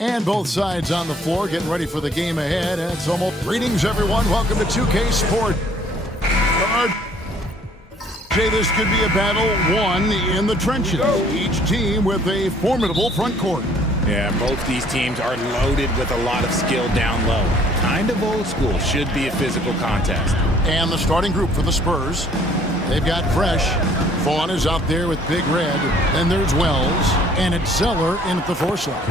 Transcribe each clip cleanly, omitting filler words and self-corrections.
And both sides on the floor getting ready for the game ahead. It's almost greetings, everyone. Welcome to 2K Sport. Jay, this could be a battle won in the trenches. Each team with a formidable front court. Yeah, both these teams are loaded with a lot of skill down low. Kind of old school. Should be a physical contest. And the starting group for the Spurs. They've got Fresh. Vaughn is out there with Big Red. Then there's Wells. And it's Zeller in at the 4 slot.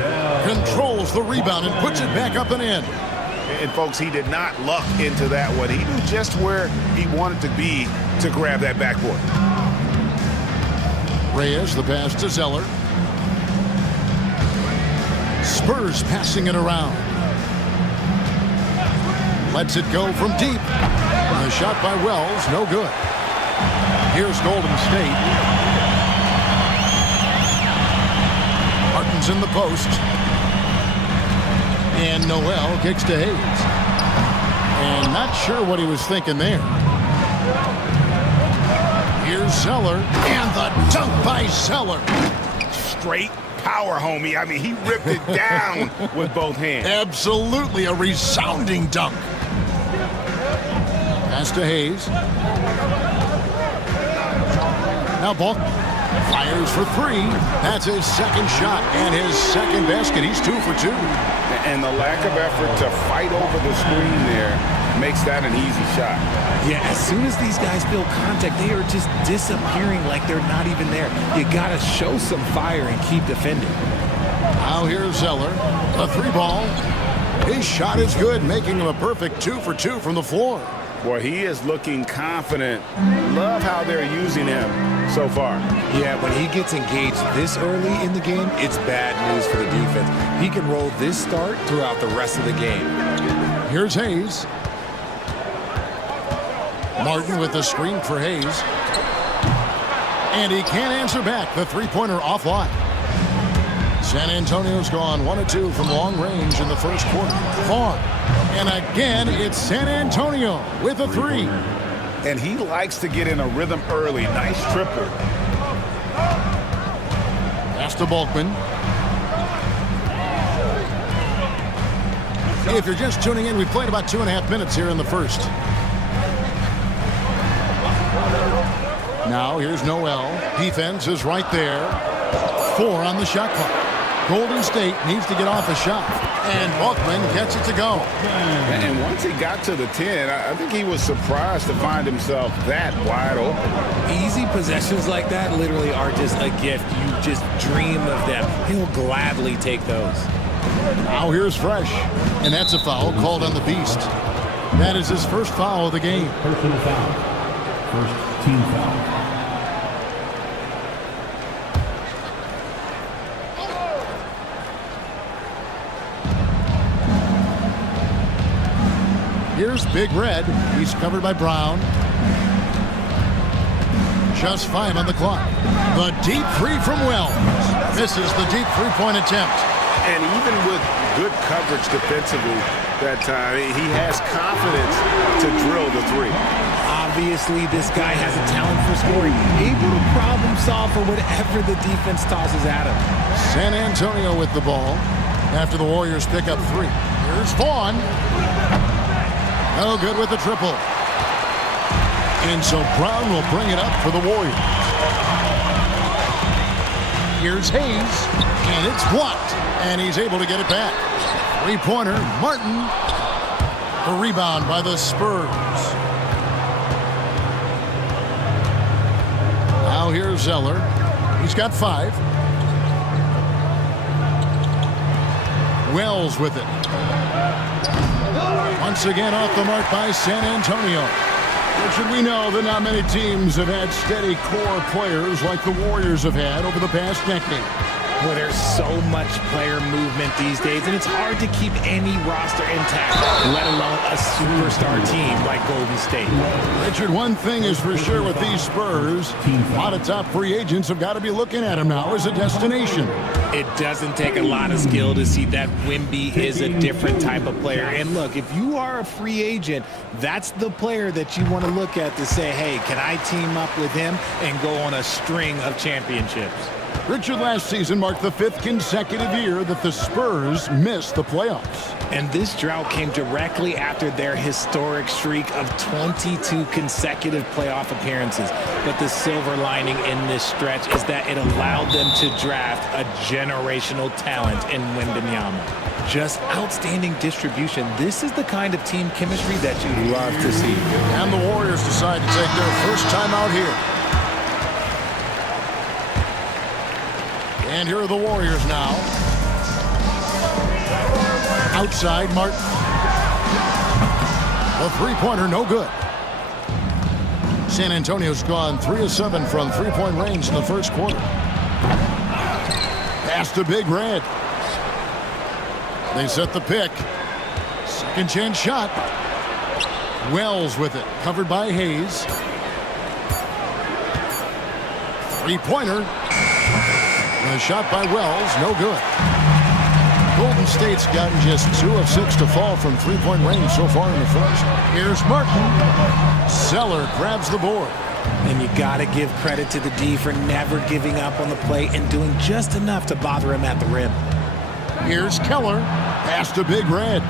Controls the rebound and puts it back up and in. And, folks, he did not luck into that one. He knew just where he wanted to be to grab that backboard. Reyes, the pass to Zeller. Spurs passing it around. Lets it go from deep. The shot by Wells, no good. Here's Golden State. Martin's in the post. And Noel kicks to Hayes. And not sure what he was thinking there. Here's Zeller. And the dunk by Zeller. Straight power, homie. I mean, he ripped it down with both hands. Absolutely a resounding dunk. Pass to Hayes. Now Bulk fires for 3. That's his second shot and his second basket. He's 2 for 2. And the lack of effort to fight over the screen there makes that an easy shot. Yeah, as soon as these guys feel contact, they are just disappearing like they're not even there. You got to show some fire and keep defending. Now here's Zeller. A 3 ball. His shot is good, making him a perfect 2 for 2 from the floor. Boy, he is looking confident. Love how they're using him so far. Yeah, when he gets engaged this early in the game, it's bad news for the defense. He can roll this start throughout the rest of the game. Here's Hayes. Martin with the screen for Hayes. And he can't answer back. The three-pointer offline. San Antonio's gone 1 of 2 from long range in the first quarter. Vaughn. And again, it's San Antonio with a 3. And he likes to get in a rhythm early. Nice triple. Pass to Bulkman. If you're just tuning in, we've played about 2.5 minutes here in the first. Now here's Noel. Defense is right there. 4 on the shot clock. Golden State needs to get off a shot. And Bulkman gets it to go. And once he got to the 10, I think he was surprised to find himself that wide open. Easy possessions like that literally are just a gift. You just dream of them. He'll gladly take those. Now here's Fresh. And that's a foul called on the Beast. That is his first foul of the game. Personal foul. First team foul. Here's Big Red. He's covered by Brown. Just 5 on the clock. The deep 3 from Wells. Misses the deep 3-point attempt. And even with good coverage defensively that time, he has confidence to drill the 3. Obviously, this guy has a talent for scoring. Able to problem solve for whatever the defense tosses at him. San Antonio with the ball after the Warriors pick up 3. Here's Vaughn. No good with the triple. And so Brown will bring it up for the Warriors. Here's Hayes. And it's blocked. And he's able to get it back. 3-pointer, Martin. A rebound by the Spurs. Now here's Zeller. He's got 5. Wells with it. Once again off the mark by San Antonio. Richard, we know that not many teams have had steady core players like the Warriors have had over the past decade. Well, there's so much player movement these days, and it's hard to keep any roster intact, let alone a superstar team like Golden State. Richard, one thing is for sure with these Spurs, a lot of top free agents have got to be looking at them now as a destination. It doesn't take a lot of skill to see that Wemby is a different type of player. And look, if you are a free agent, that's the player that you want to look at to say, hey, can I team up with him and go on a string of championships? Richard, last season marked the 5th consecutive year that the Spurs missed the playoffs. And this drought came directly after their historic streak of 22 consecutive playoff appearances. But the silver lining in this stretch is that it allowed them to draft a generational talent in Wembanyama. Just outstanding distribution. This is the kind of team chemistry that you love to see. And the Warriors decide to take their first time out here. And here are the Warriors now. Outside, Martin. The three-pointer, no good. San Antonio's gone 3 of 7 from three-point range in the first quarter. Pass to Big Red. They set the pick. Second chance shot. Wells with it, covered by Hayes. Three-pointer. And a shot by Wells, no good. Golden State's gotten just 2 of 6 to fall from three-point range so far in the first. Here's Martin. Zeller grabs the board. And you got to give credit to the D for never giving up on the play and doing just enough to bother him at the rim. Here's Keller. Pass to Big Red.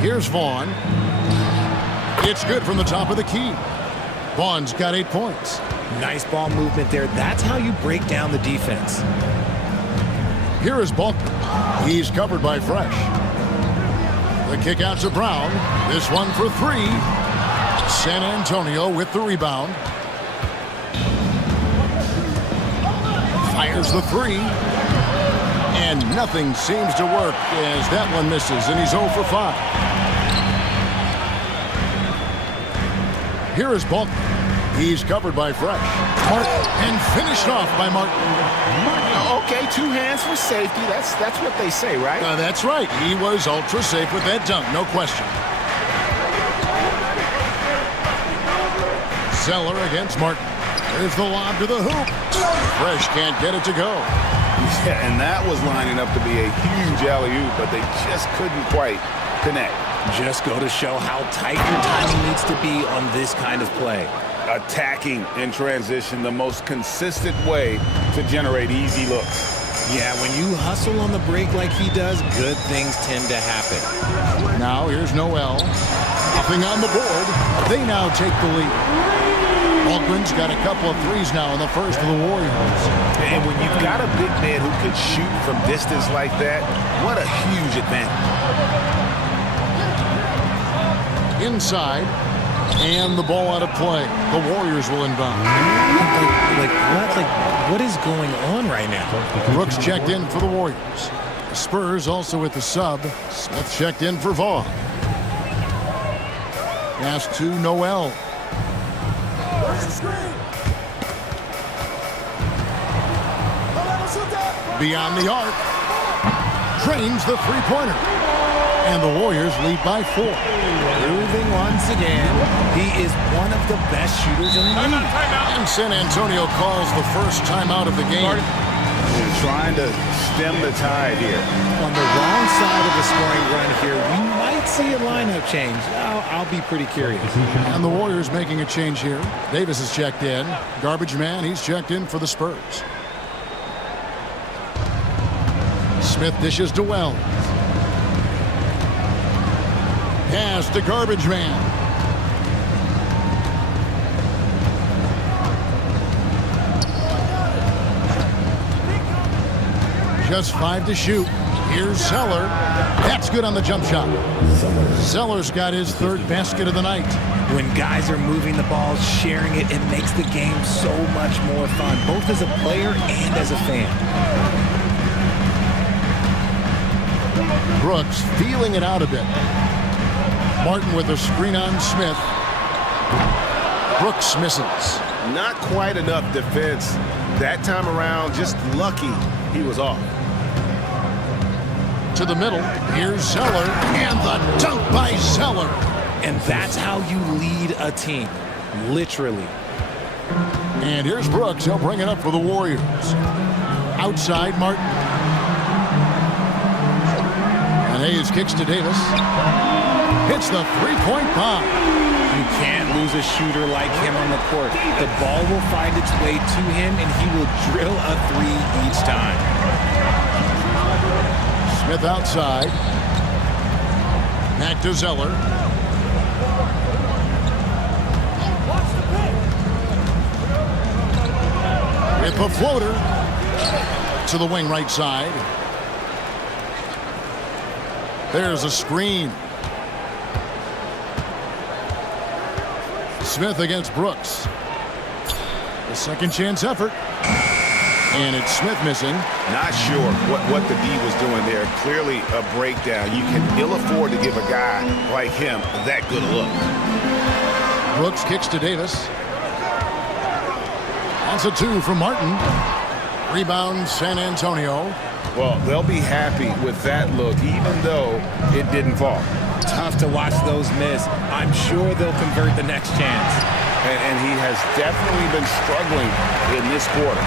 Here's Vaughn. It's good from the top of the key. Vaughn's got 8 points. Nice ball movement there. That's how you break down the defense. Here is Bulk. He's covered by Fresh. The kick out to Brown. This one for 3. San Antonio with the rebound. Fires the 3. And nothing seems to work as that one misses, and he's 0 for 5. Here is Bulk. He's covered by Fresh. Martin, and finished off by Martin. Okay, 2 hands for safety. That's what they say, right? That's right. He was ultra safe with that dunk, no question. Zeller against Martin. There's the lob to the hoop. Fresh can't get it to go. Yeah, and that was lining up to be a huge alley-oop, but they just couldn't quite connect. Just go to show how tight your timing needs to be on this kind of play. Attacking in transition, the most consistent way to generate easy looks. Yeah, when you hustle on the break like he does, good things tend to happen. Now here's Noel. Nothing on the board. They now take the lead. Baldwin's got a couple of threes now in the first of the Warriors. And when you've got a big man who can shoot from distance like that, what a huge advantage. Inside, and the ball out of play. The Warriors will inbound. What is going on right now? Brooks checked in for the Warriors. The Spurs also with the sub. Smith checked in for Vaughn. Pass to Noel. Beyond the arc. Drains the three-pointer. And the Warriors lead by 4. Proving once again, he is one of the best shooters in the league. And San Antonio calls the first timeout of the game. They're trying to stem the tide here. On the wrong side of the scoring run here, we might see a lineup change. I'll be pretty curious. And the Warriors making a change here. Davis is checked in. Garbage man, he's checked in for the Spurs. Smith dishes to Wells. Pass to Garbage Man. Just 5 to shoot. Here's Zeller. That's good on the jump shot. Zeller's got his 3rd basket of the night. When guys are moving the ball, sharing it, it makes the game so much more fun, both as a player and as a fan. Brooks feeling it out a bit. Martin with a screen on Smith. Brooks misses. Not quite enough defense that time around. Just lucky he was off. To the middle. Here's Zeller. And the dunk by Zeller. And that's how you lead a team. Literally. And here's Brooks. He'll bring it up for the Warriors. Outside, Martin. And Hayes kicks to Davis. Hits the three-point bomb. You can't lose a shooter like him on the court. The ball will find its way to him, and he will drill a three each time. Smith outside. Back to Zeller. With a floater to the wing right side. There's a screen. Smith against Brooks. The second chance effort. And it's Smith missing. Not sure what the D was doing there. Clearly a breakdown. You can ill afford to give a guy like him that good look. Brooks kicks to Davis. That's a two from Martin. Rebound San Antonio. Well, they'll be happy with that look, even though it didn't fall. Tough to watch those miss. I'm sure they'll convert the next chance. And he has definitely been struggling in this quarter.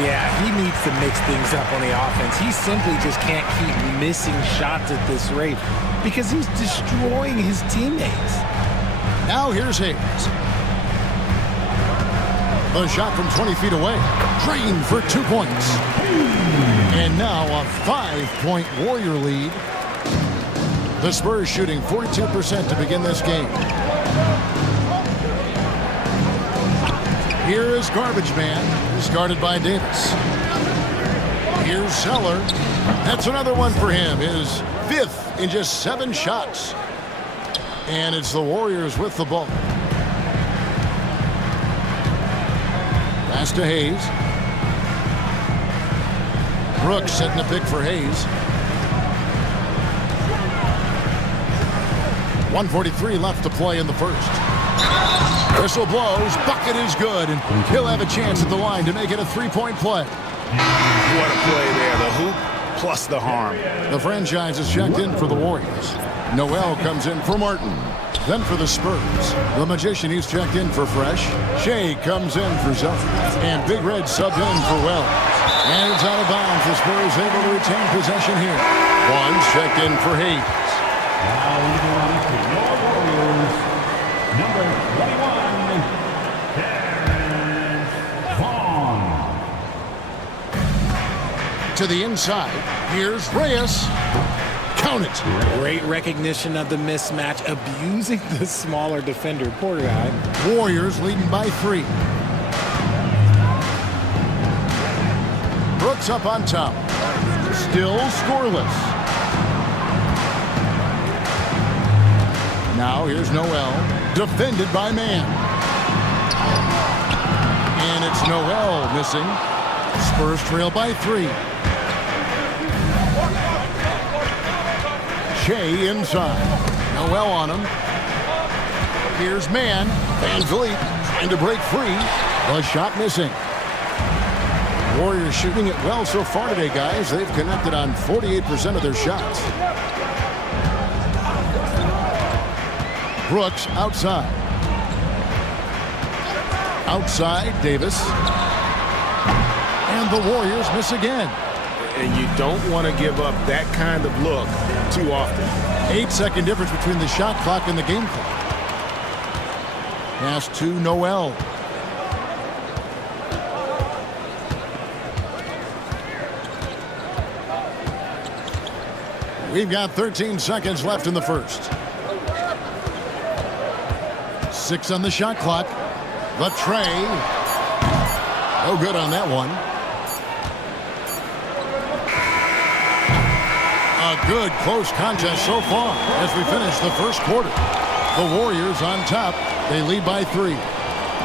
Yeah, he needs to mix things up on the offense. He simply just can't keep missing shots at this rate because he's destroying his teammates. Now here's Hayes. The shot from 20 feet away. Drained for 2 points. And now a 5-point Warrior lead. The Spurs shooting 42% to begin this game. Here is Garbage Man, who's guarded by Davis. Here's Zeller. That's another one for him. His 5th in just 7 shots. And it's the Warriors with the ball. Pass to Hayes. Brooks setting the pick for Hayes. 1:43 left to play in the first. Whistle blows. Bucket is good. And he'll have a chance at the line to make it a 3-point play. What a play there. The hoop plus the harm. The franchise is checked in for the Warriors. Noel comes in for Martin. Then for the Spurs, the Magician, he's checked in for Fresh. Shea comes in for Zeller. And Big Red subbed in for Wells. And it's out of bounds. The Spurs able to retain possession here. One's checked in for Hayes. Now leading to your Warriors, number 21, Terrence Vaughn. To the inside, here's Reyes. Count it. Great recognition of the mismatch, abusing the smaller defender. Poor guy. Warriors leading by 3. Brooks up on top. Still scoreless. Now here's Noel. Defended by Man. And it's Noel missing. Spurs trail by 3. Shea inside. Noel on him. Here's Man. Van Vliet trying to break free. The shot missing. Warriors shooting it well so far today, guys. They've connected on 48% of their shots. Brooks outside. Outside, Davis. And the Warriors miss again. And you don't want to give up that kind of look too often. 8-second difference between the shot clock and the game clock. Pass to Noel. We've got 13 seconds left in the first. 6 on the shot clock. The tray. No good on that one. A good close contest so far as we finish the first quarter. The Warriors on top. They lead by 3.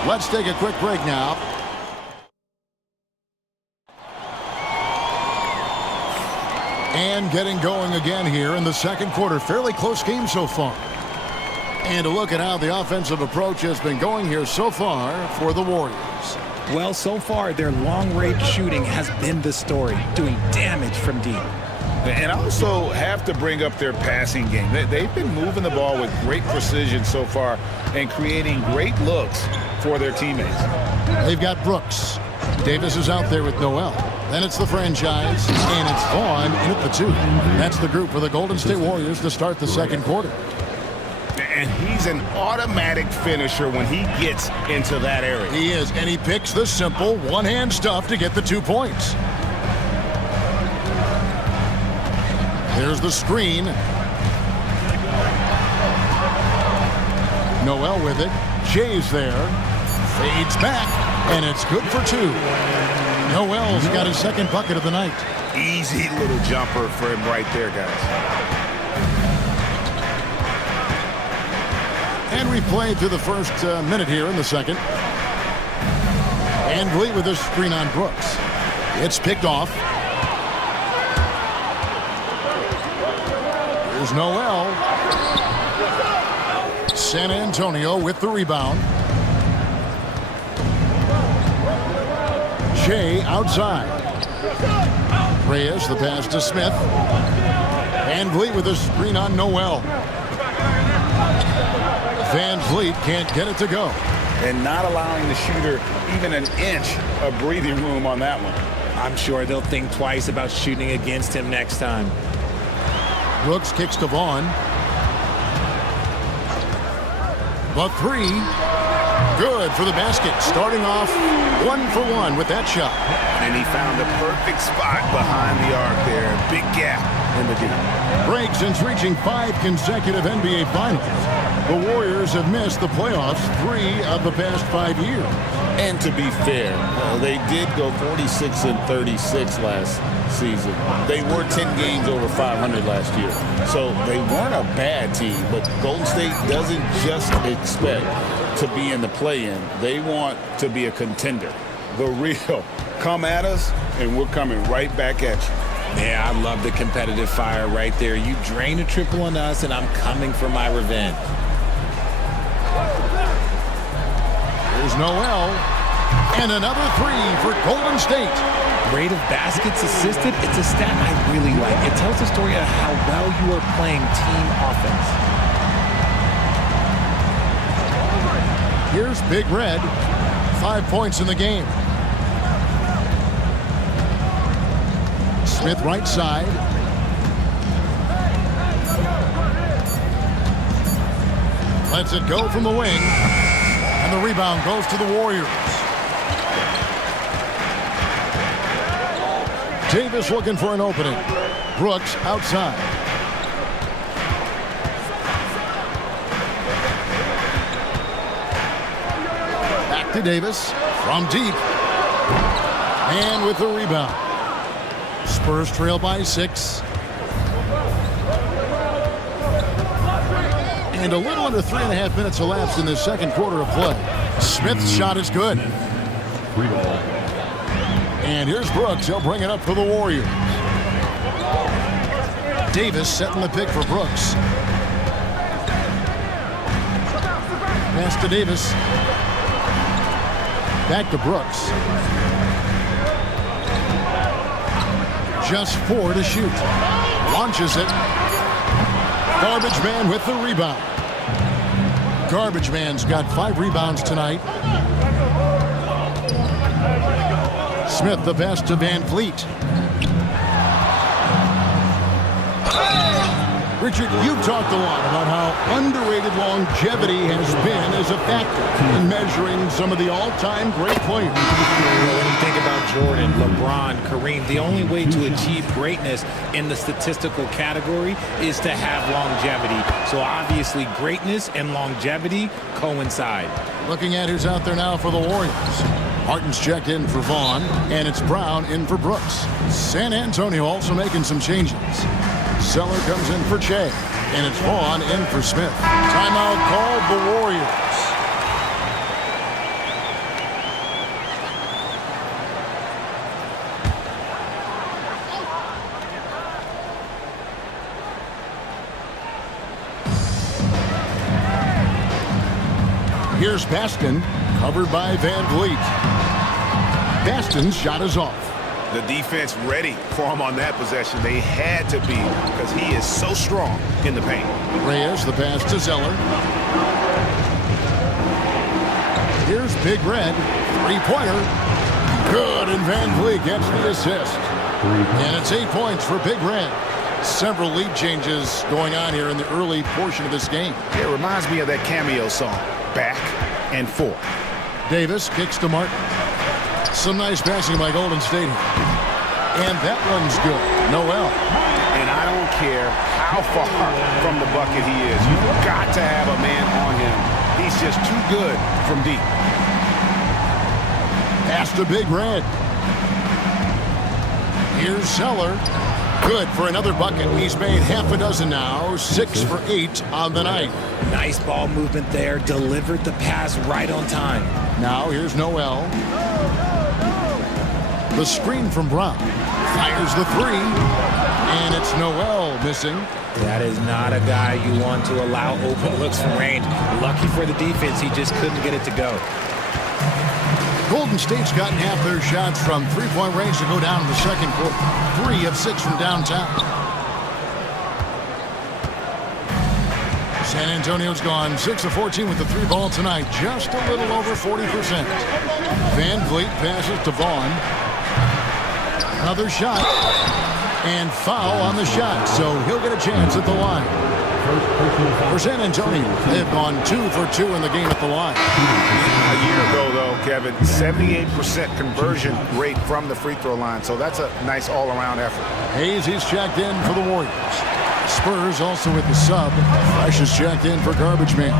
Let's take a quick break now. And getting going again here in the second quarter. Fairly close game so far. And a look at how the offensive approach has been going here so far for the Warriors. Well, so far, their long-range shooting has been the story, doing damage from deep. And also have to bring up their passing game. They've been moving the ball with great precision so far and creating great looks for their teammates. They've got Brooks. Davis is out there with Noel. Then it's the franchise, and it's Vaughn in at the 2. That's the group for the Golden State Warriors to start the second quarter. and he's an automatic finisher when he gets into that area. He is, and he picks the simple one-hand stuff to get the 2 points. There's the screen. Noel with it. Jay's there. Fades back, and it's good for 2. Noel's got his second bucket of the night. Easy little jumper for him right there, guys. And we played through the first minute here in the second. Van Vliet with a screen on Brooks. It's picked off. Here's Noel. San Antonio with the rebound. Jay outside. Reyes, the pass to Smith. Van Vliet with a screen on Noel. Van Vliet can't get it to go. And not allowing the shooter even an inch of breathing room on that one. I'm sure they'll think twice about shooting against him next time. Brooks kicks to Vaughn. The 3. Good for the basket. Starting off 1 for 1 with that shot. And he found the perfect spot behind the arc there. Big gap in the D. Break since reaching 5 consecutive NBA Finals. The Warriors have missed the playoffs 3 of the past 5 years. And to be fair, they did go 46-36 last season. They were 10 games over 500 last year. So they weren't a bad team, but Golden State doesn't just expect to be in the play-in. They want to be a contender. The real. Come at us, and we're coming right back at you. Yeah, I love the competitive fire right there. You drain a triple on us, and I'm coming for my revenge. Here's Noel. And another 3 for Golden State. Rate of baskets assisted, it's a stat I really like. It tells the story of how well you are playing team offense. Here's Big Red. 5 points in the game. Smith right side. Lets it go from the wing. And the rebound goes to the Warriors. Davis looking for an opening. Brooks outside. Back to Davis from deep. And with the rebound. Spurs trail by 6. And a little under 3.5 minutes elapsed in the second quarter of play. Smith's shot is good. And here's Brooks. He'll bring it up for the Warriors. Davis setting the pick for Brooks. Pass to Davis. Back to Brooks. Just 4 to shoot. Launches it. Garbage Man with the rebound. Garbage Man's got 5 rebounds tonight. Smith the pass to Van Vliet. Richard, you've talked a lot about how underrated longevity has been as a factor in measuring some of the all-time great players. When you think about Jordan, LeBron, Kareem, the only way to achieve greatness in the statistical category is to have longevity. So obviously greatness and longevity coincide. Looking at who's out there now for the Warriors. Harden's checked in for Vaughn, and it's Brown in for Brooks. San Antonio also making some changes. Zeller comes in for Che, and it's Vaughn in for Smith. Timeout called the Warriors. Here's Baskin, covered by Van Vliet. Baston's shot is off. The defense ready for him on that possession. They had to be because he is so strong in the paint. Reyes, the pass to Zeller. Here's Big Red. 3-pointer. Good, and Van Vliet gets the assist. And it's 8 points for Big Red. Several lead changes going on here in the early portion of this game. It reminds me of that cameo song, Back and Forth. Davis kicks to Martin. Some nice passing by Golden State here. And that one's good. Noel. And I don't care how far from the bucket he is. You've got to have a man on him. He's just too good from deep. Pass to Big Red. Here's Zeller. Good for another bucket. He's made half a dozen now. 6 for 8 on the night. Nice ball movement there. Delivered the pass right on time. Now here's Noel. The screen from Brown. Fires the three. And it's Noel missing. That is not a guy you want to allow open looks from range. Lucky for the defense, he just couldn't get it to go. Golden State's gotten half their shots from three-point range to go down in the second quarter. 3 of 6 from downtown. San Antonio's gone 6 of 14 with the 3 ball tonight. Just a little over 40%. Van Vliet passes to Vaughn. Another shot. And foul on the shot, so he'll get a chance at the line. For San Antonio, they've gone 2 for 2 in the game at the line. A year ago, though, Kevin, 78% conversion rate from the free throw line, so that's a nice all-around effort. Hayes, he's checked in for the Warriors. Spurs also with the sub. Fresh is checked in for Garbage Man.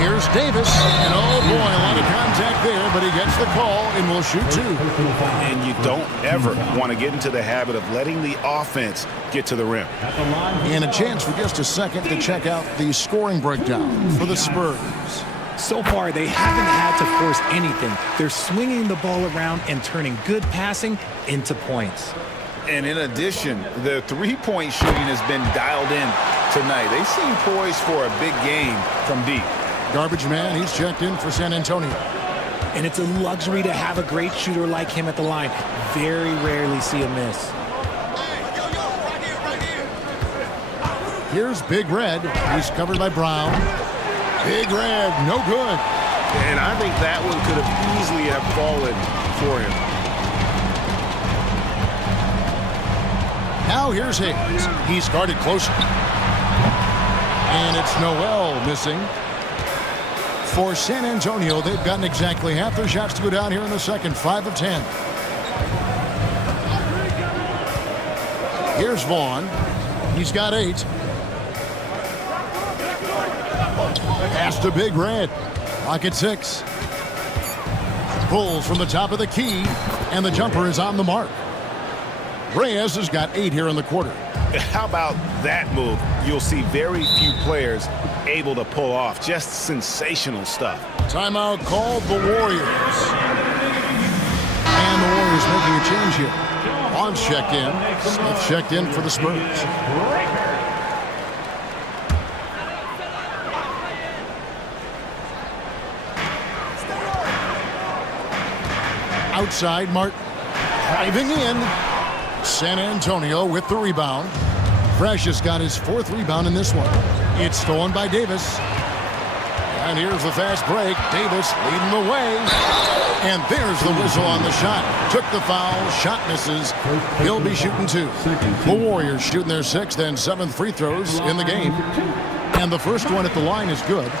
Here's Davis, and oh boy, a lot of contact there, but he gets the call and will shoot 2. And you don't ever want to get into the habit of letting the offense get to the rim. And a chance for just a second to check out the scoring breakdown for the Spurs. So far, they haven't had to force anything. They're swinging the ball around and turning good passing into points. And in addition, the three-point shooting has been dialed in tonight. They seem poised for a big game from deep. Garbage Man, he's checked in for San Antonio. And it's a luxury to have a great shooter like him at the line. Very rarely see a miss. Here's Big Red. He's covered by Brown. Big Red, no good. And I think that one could have easily have fallen for him. Now here's Hayes. He's guarded closer. And it's Noel missing. For San Antonio, they've gotten exactly half their shots to go down here in the second. 5 of 10. Here's Vaughn. He's got 8. Pass to Big Red. Clock at 6. Pulls from the top of the key. And the jumper is on the mark. Reyes has got 8 here in the quarter. How about that move? You'll see very few players able to pull off. Just sensational stuff. Timeout called the Warriors. And the Warriors making a change here. Bond's checked in. Smith checked in for the Spurs. Outside, Martin driving in. San Antonio with the rebound. Fresh has got his 4th rebound in this one. It's stolen by Davis. And here's the fast break. Davis leading the way. And there's the whistle on the shot. Took the foul. Shot misses. He'll be shooting 2. The Warriors shooting their 6th and 7th free throws in the game. And the first one at the line is good.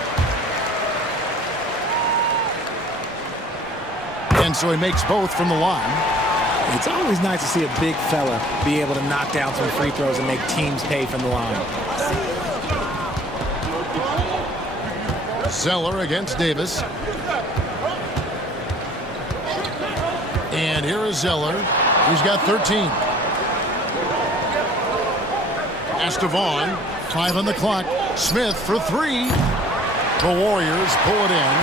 And so he makes both from the line. It's always nice to see a big fella be able to knock down some free throws and make teams pay from the line. Zeller against Davis. And here is Zeller. He's got 13. Vaughn. 5 on the clock. Smith for 3. The Warriors pull it in.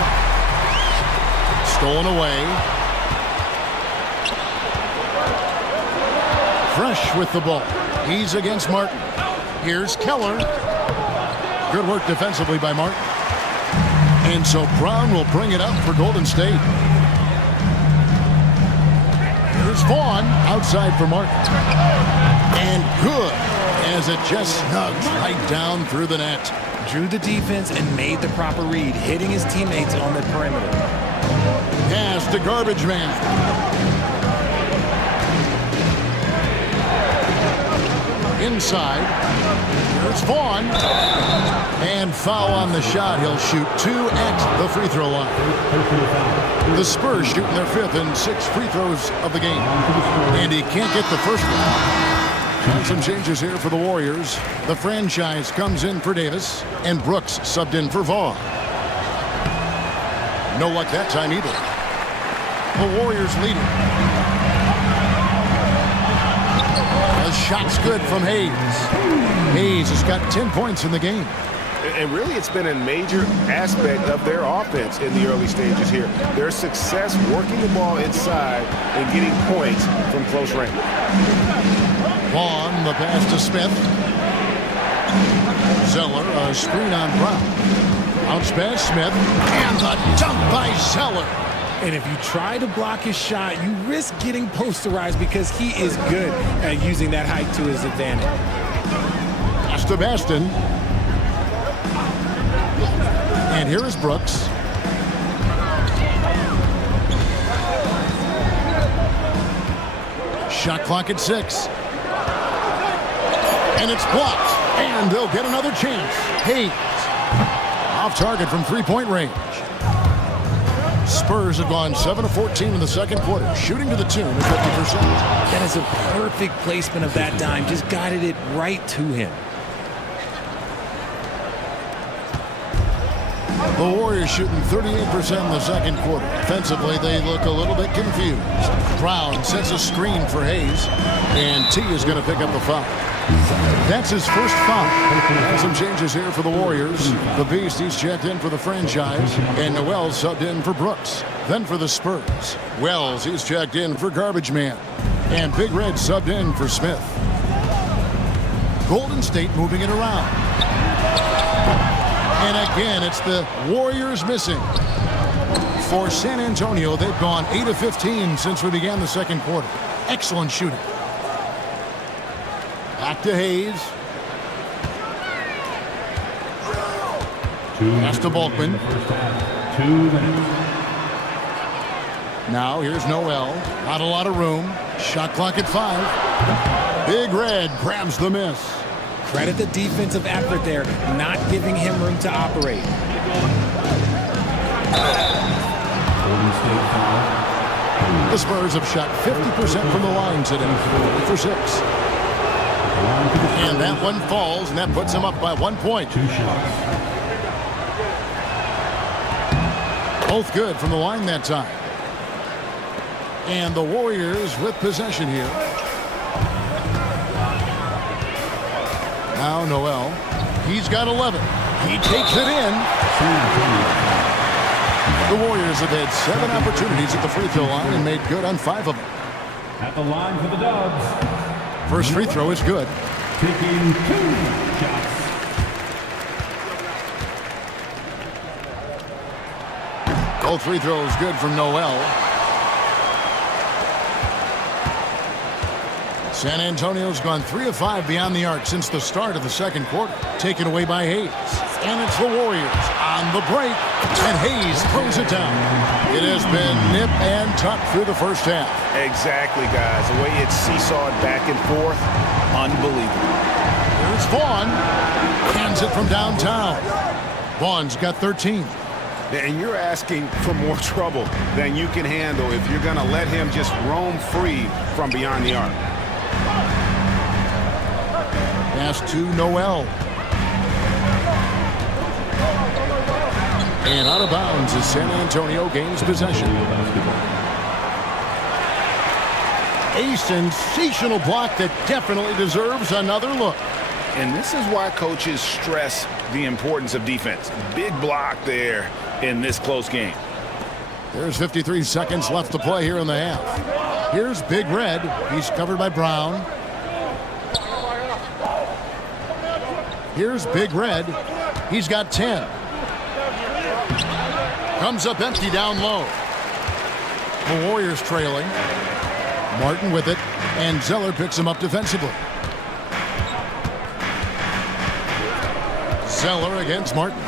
Stolen away. Fresh with the ball. He's against Martin. Here's Keller. Good work defensively by Martin. And so Brown will bring it up for Golden State. Here's Vaughn outside for Martin. And good as it just snugs right down through the net. Drew the defense and made the proper read, hitting his teammates on the perimeter. Pass to Garbage Man. inside. Here's Vaughn. And foul on the shot. He'll shoot 2 at the free throw line. The Spurs shooting their 5th and 6th free throws of the game. And he can't get the first one. And some changes here for the Warriors. The franchise comes in for Davis, and Brooks subbed in for Vaughn. No luck that time either. The Warriors lead it. The shot's good from Hayes. Hayes has got 10 points in the game. And really, it's been a major aspect of their offense in the early stages here. Their success working the ball inside and getting points from close range. Vaughn, the pass to Smith. Zeller, a screen on Brown. Bounce pass, Smith. And the dunk by Zeller. And if you try to block his shot, you risk getting posterized because he is good at using that height to his advantage. Pass to Baston. And here is Brooks. Shot clock at 6. And it's blocked. And they'll get another chance. Hayes. Off target from three-point range. Spurs have gone 7 of 14 in the second quarter, shooting to the tune of 50%. That is a perfect placement of that dime. Just guided it right to him. The Warriors shooting 38% in the second quarter. Offensively, they look a little bit confused. Brown sets a screen for Hayes, and T is going to pick up the foul. That's his first foul. And some changes here for the Warriors. The Beast, he's checked in for the franchise, and Noel subbed in for Brooks. Then for the Spurs, Wells, he's checked in for Garbage Man, and Big Red subbed in for Smith. Golden State moving it around. And again, it's the Warriors missing. For San Antonio, they've gone 8 of 15 since we began the second quarter. Excellent shooting. Back to Hayes. Pass to Bulkman. 2 minutes. Now here's Noel. Not a lot of room. Shot clock at 5. Big Red grabs the miss. Credit the defensive effort there, not giving him room to operate. Golden State foul. The Spurs have shot 50% from the line today. 4 for 6. And that one falls, and that puts them up by 1 point. 2 shots. Both good from the line that time. And the Warriors with possession here. Now Noel. He's got 11. He takes it in. The Warriors have had 7 opportunities at the free throw line and made good on 5 of them. At the line for the Dubs. First free throw is good. Taking 2 shots. Both free throws good from Noel. San Antonio's gone 3 of 5 beyond the arc since the start of the second quarter. Taken away by Hayes. And it's the Warriors on the break. And Hayes throws it down. It has been nip and tuck through the first half. Exactly, guys. The way it's seesawed back and forth, unbelievable. Here's Vaughn. Hands it from downtown. Vaughn's got 13. And you're asking for more trouble than you can handle if you're going to let him just roam free from beyond the arc. Pass to Noel. And out of bounds as San Antonio gains possession. A sensational block that definitely deserves another look. And this is why coaches stress the importance of defense. Big block there in this close game. There's 53 seconds left to play here in the half. Here's Big Red. He's covered by Brown. Here's Big Red. He's got 10. Comes up empty down low. The Warriors trailing. Martin with it, and Zeller picks him up defensively. Zeller against Martin.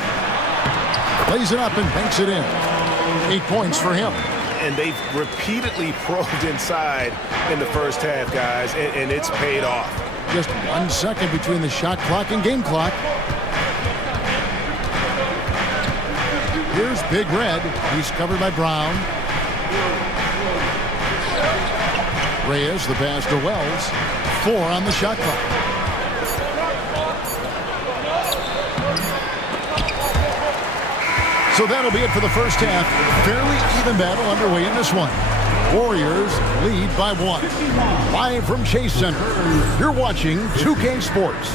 Plays it up and banks it in. 8 points for him. And they've repeatedly probed inside in the first half, guys, and it's paid off. Just 1 second between the shot clock and game clock. Here's Big Red. He's covered by Brown. Reyes, the pass to Wells. 4 on the shot clock. So that'll be it for the first half. Fairly even battle underway in this one. Warriors lead by 1. Live from Chase Center, you're watching 2K Sports.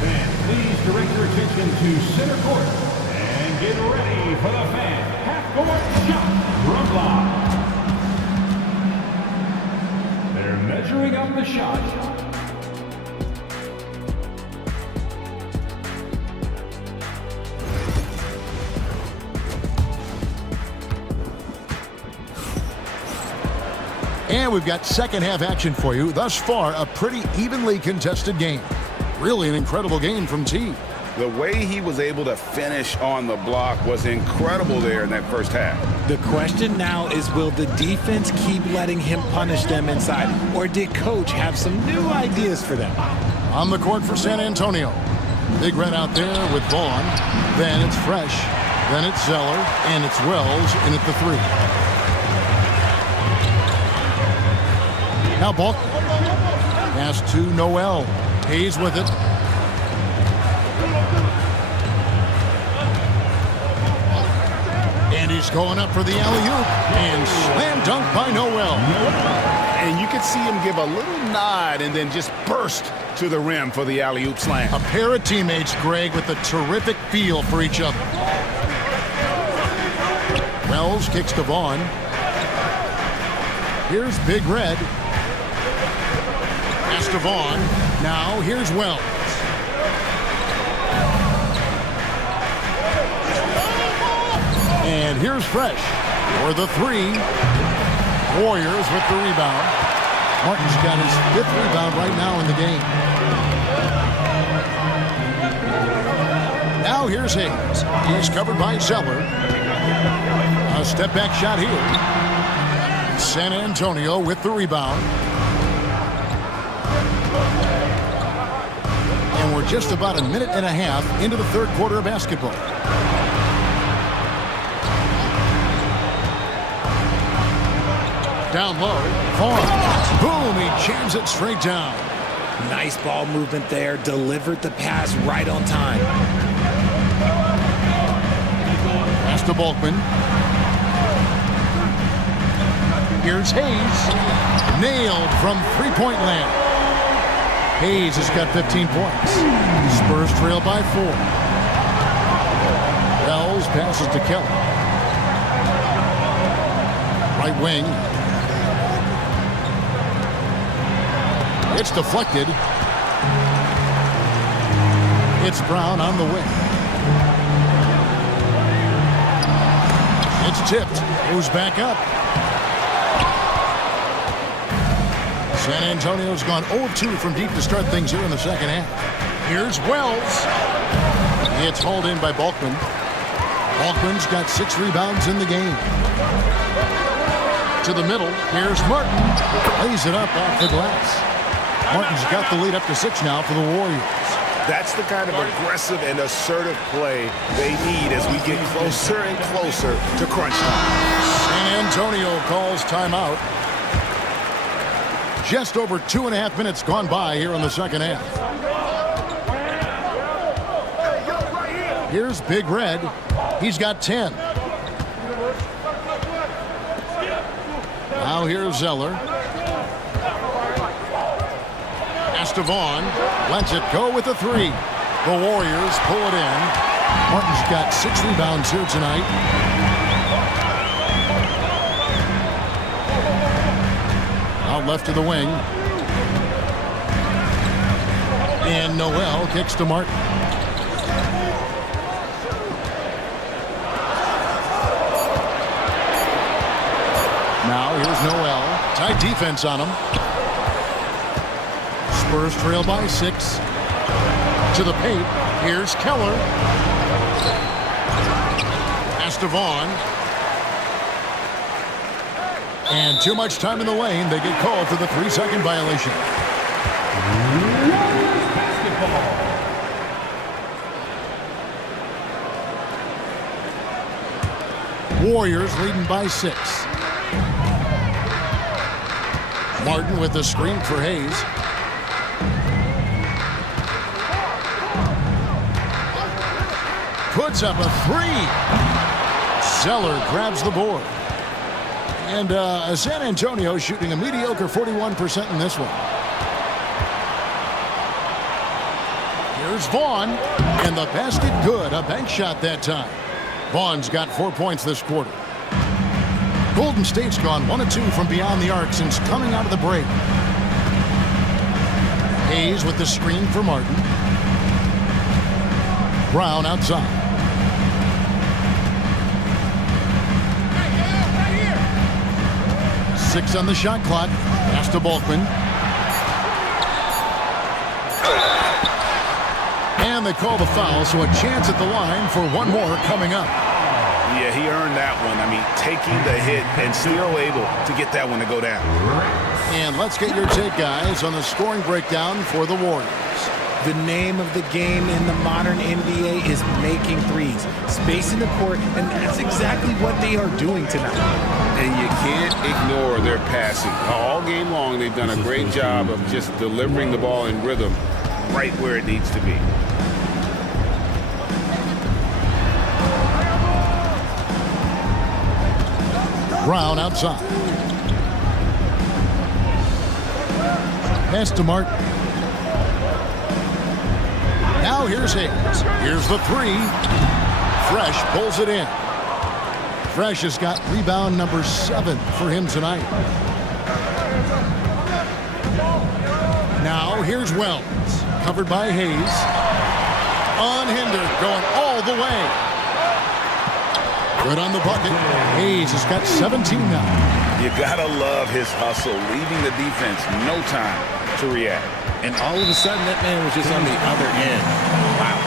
Fans, please direct your attention to center court and get ready for the fan half-court shot from live. They're measuring up the shot. And we've got second half action for you. Thus far, a pretty evenly contested game. Really an incredible game from T. The way he was able to finish on the block was incredible there in that first half. The question now is, will the defense keep letting him punish them inside? Or did Coach have some new ideas for them? On the court for San Antonio. Big Red out there with Vaughn. Then it's Fresh. Then it's Zeller. And it's Wells in at the 3. Now Balkan. Pass to Noel. Hayes with it. And he's going up for the alley-oop. And slam dunk by Noel. And you could see him give a little nod and then just burst to the rim for the alley-oop slam. A pair of teammates, Greg, with a terrific feel for each other. Wells kicks to Vaughn. Here's Big Red. Pass to Vaughn. Now here's Wells. And here's Fresh for the 3. Warriors with the rebound. Martin's got his 5th rebound right now in the game. Now here's Hayes. He's covered by Zeller. A step back shot here. San Antonio with the rebound. And we're just about a minute and a half into the third quarter of basketball. Down low. Vaughn. Boom, he jams it straight down. Nice ball movement there. Delivered the pass right on time. Pass to Balkman. Here's Hayes. Nailed from three-point land. Hayes has got 15 points. Spurs trail by 4. Wells passes to Kelly. Right wing. It's deflected. It's Brown on the wing. It's tipped. Goes back up. San Antonio's gone 0-2 from deep to start things here in the second half. Here's Wells. It's hauled in by Balkman. Balkman's got 6 rebounds in the game. To the middle. Here's Martin. Lays it up off the glass. Martin's got the lead up to 6 now for the Warriors. That's the kind of aggressive and assertive play they need as we get closer and closer to crunch time. San Antonio calls timeout. Just over 2.5 minutes gone by here in the second half. Here's Big Red. He's got 10. Now here's Zeller. Pass to Vaughn. Lets it go with a 3. The Warriors pull it in. Martin's got 6 rebounds here tonight. Out left to the wing. And Noel kicks to Martin. Now here's Noel. Tight defense on him. Spurs trail by 6. To the paint. Here's Keller. Pass to Vaughn. And too much time in the lane. They get called for the 3-second violation. Warriors leading by 6. Martin with the screen for Hayes. Puts up a 3. Zeller grabs the board. And San Antonio shooting a mediocre 41% in this one. Here's Vaughn. And the basket good. A bank shot that time. Vaughn's got 4 points this quarter. Golden State's gone 1 of 2 from beyond the arc since coming out of the break. Hayes with the screen for Martin. Brown outside. Six on the shot clock. Pass to Balkman. And they call the foul, so a chance at the line for one more coming up. Yeah, he earned that one. I mean, taking the hit and still able to get that one to go down. And let's get your take, guys, on the scoring breakdown for the Warriors. The name of the game in the modern NBA is making threes, spacing the court, and that's exactly what they are doing tonight. And you can't ignore their passing. All game long, they've done a great job of just delivering the ball in rhythm right where it needs to be. Brown outside. Pass to Martin. Now here's Hayes. Here's the 3. Fresh pulls it in. Fresh has got rebound number 7 for him tonight. Now here's Wells. Covered by Hayes. Unhindered, going all the way. Good on the bucket. Hayes has got 17 now. You gotta love his hustle, leaving the defense no time to react. And all of a sudden, that man was just on the other end. Wow.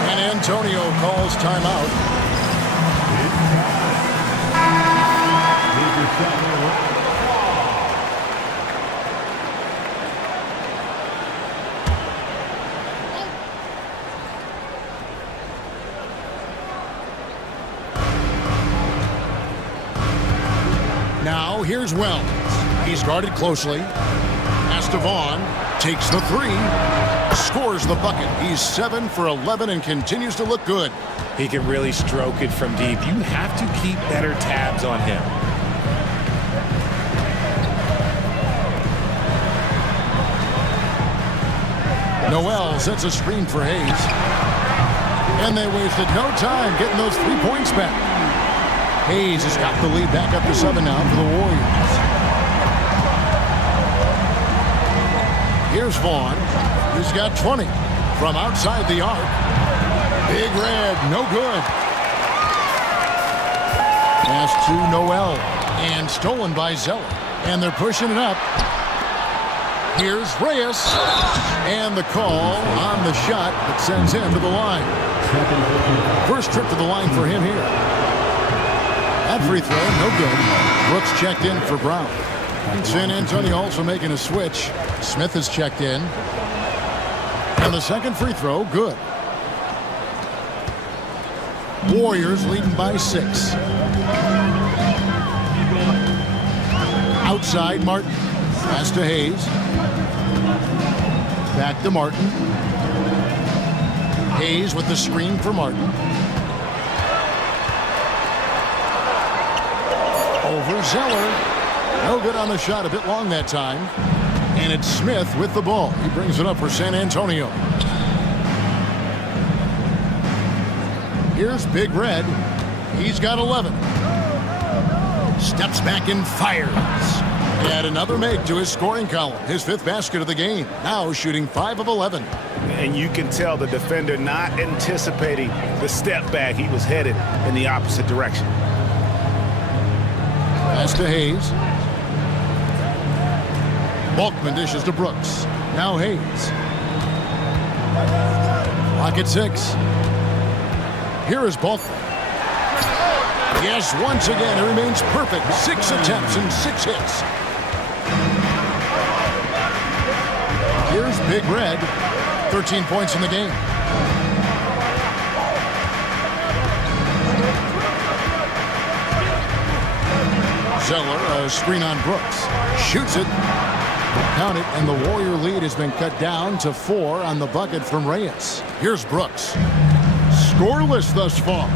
San Antonio calls timeout. Now here's Wells. He's guarded closely. Pass to Vaughn. Takes the 3. Scores the bucket. He's 7 for 11 and continues to look good. He can really stroke it from deep. You have to keep better tabs on him. Noel sets a screen for Hayes. And they wasted no time getting those 3 points back. Hayes has got the lead back up to 7 now for the Warriors. Here's Vaughn. He's got 20 from outside the arc. Big Red, no good. Pass to Noel. And stolen by Zeller. And they're pushing it up. Here's Reyes. And the call on the shot that sends him to the line. First trip to the line for him here. That free throw, no good. Brooks checked in for Brown. San Antonio also making a switch. Smith has checked in. And the second free throw, good. Warriors leading by 6. Outside, Martin. Pass to Hayes. Back to Martin. Hayes with the screen for Martin. Over Zeller. No good on the shot, a bit long that time. And it's Smith with the ball. He brings it up for San Antonio. Here's Big Red. He's got 11. Steps back and fires. And another make to his scoring column. His 5th basket of the game. Now shooting 5 of 11. And you can tell the defender not anticipating the step back. He was headed in the opposite direction. Pass to Hayes. Balkman dishes to Brooks. Now Hayes. Clock at 6. Here is Balkman. Yes, once again, it remains perfect. 6 attempts and 6 hits. Here's Big Red. 13 points in the game. Zeller, a screen on Brooks. Shoots it. Count it, and the Warrior lead has been cut down to 4 on the bucket from Reyes. Here's Brooks. Scoreless thus far.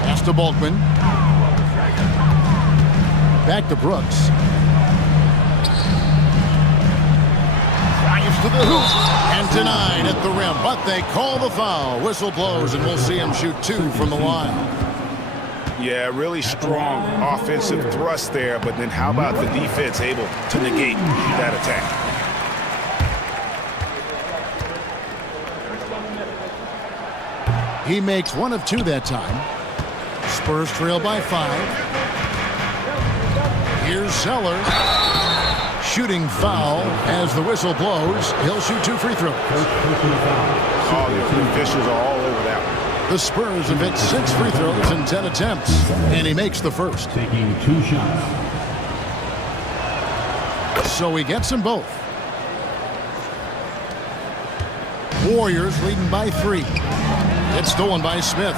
Pass to Bulkman. Back to Brooks. Drives to the hoop and denied at the rim, but they call the foul. Whistle blows, and we'll see him shoot 2 from the line. Yeah, really strong offensive thrust there, but then how about the defense able to negate that attack? He makes 1 of 2 that time. Spurs trail by 5. Here's Zeller. Shooting foul as the whistle blows. He'll shoot 2 free throws. All the officials are all over that one. The Spurs have hit 6 free throws in 10 attempts, and he makes the first. Taking 2 shots. So he gets them both. Warriors leading by 3. It's stolen by Smith.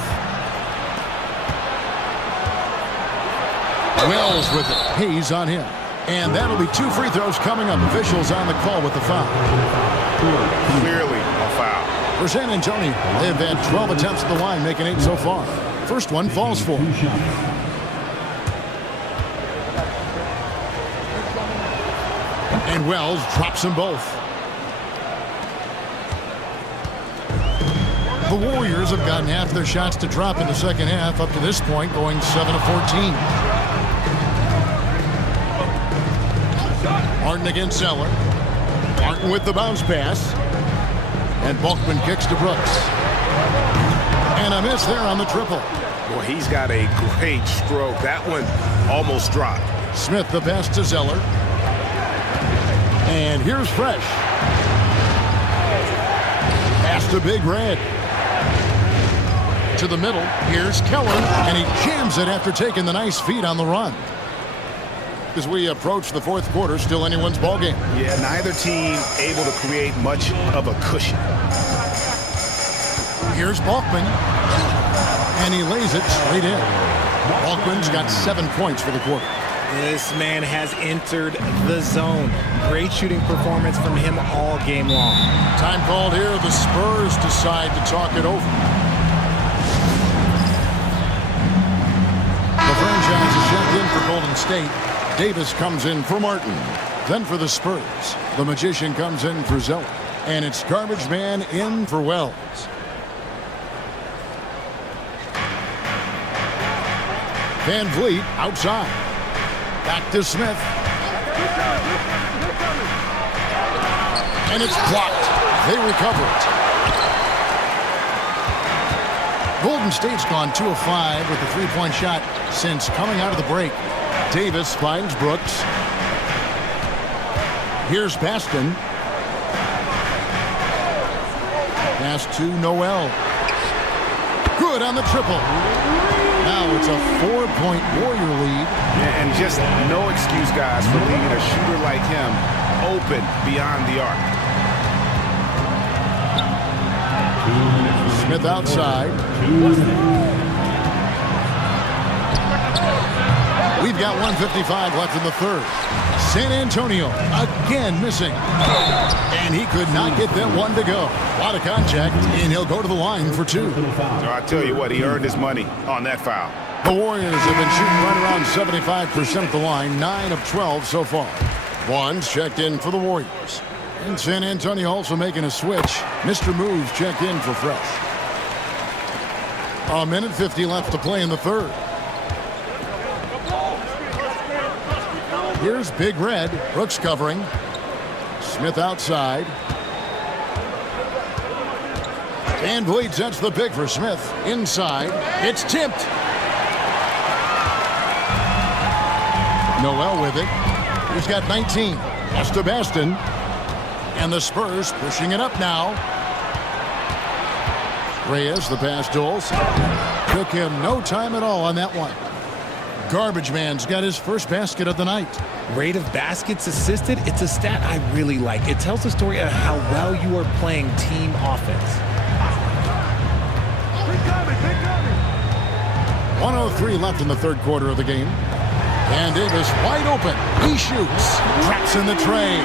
Wells with it. Hayes on him. And that'll be 2 free throws coming up. Officials on the call with the foul. Clearly a foul. For San Antonio, they've had 12 attempts at the line, making 8 so far. First one falls for. And Wells drops them both. The Warriors have gotten half their shots to drop in the second half up to this point, going 7 of 14. Martin against Zeller. Martin with the bounce pass. And Bulkman kicks to Brooks. And a miss there on the triple. Boy, he's got a great stroke. That one almost dropped. Smith the pass to Zeller. And here's Fresh. Pass to Big Red. To the middle. Here's Keller. And he jams it after taking the nice feed on the run. As we approach the fourth quarter, still anyone's ballgame. Yeah, neither team able to create much of a cushion. Here's Bulkman. And he lays it straight in. Bulkman's got 7 points for the quarter. This man has entered the zone. Great shooting performance from him all game long. Time called here. The Spurs decide to talk it over. The franchise is checked in for Golden State. Davis comes in for Martin. Then for the Spurs, the Magician comes in for Zeller. And it's Garbage Man in for Wells. Van Vliet outside. Back to Smith. And it's blocked. They recover it. Golden State's gone 2 of 5 with a 3-point shot since coming out of the break. Davis finds Brooks. Here's Baston. Pass to Noel. Good on the triple. Now it's a 4-point Warrior lead. And just no excuse, guys, for leaving a shooter like him open beyond the arc. Smith outside. We've got 1:55 left in the third. San Antonio again missing. And he could not get that one to go. A lot of contact, and he'll go to the line for 2. So I tell you what, he earned his money on that foul. The Warriors have been shooting right around 75% at the line, 9 of 12 so far. Bonds checked in for the Warriors. And San Antonio also making a switch. Mr. Moves checked in for Fresh. 1:50 left to play in the third. Here's Big Red. Brooks covering. Smith outside. Van Vliet sets the pick for Smith. Inside. It's tipped. Noel with it. He's got 19. Pass to Baston. And the Spurs pushing it up now. Reyes, the pass to Olsen. Took him no time at all on that one. Garbage man's got his first basket of the night. Rate of baskets assisted, it's a stat I really like. It tells the story of how well you are playing team offense. 1:03 left in the third quarter of the game. And Davis wide open. He shoots. Traps in the tray.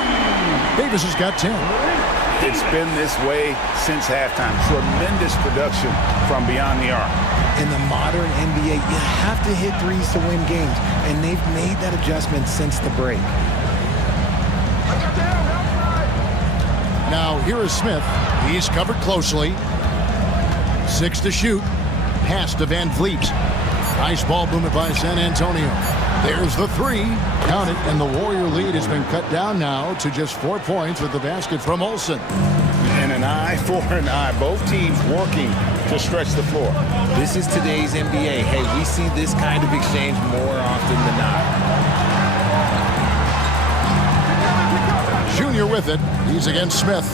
Davis has got 10. It's been this way since halftime. Tremendous production from beyond the arc. In the modern NBA, you have to hit threes to win games, and they've made that adjustment since the break. Now here is Smith. He's covered closely. 6 to shoot. Pass to Van Vliet. Nice ball movement by San Antonio. There's the three. Count it, and the Warrior lead has been cut down now to just 4 points with the basket from Olsen. And an eye for an eye. Both teams working to stretch the floor. This is today's NBA. Hey, we see this kind of exchange more often than not. Junior with it. He's against Smith.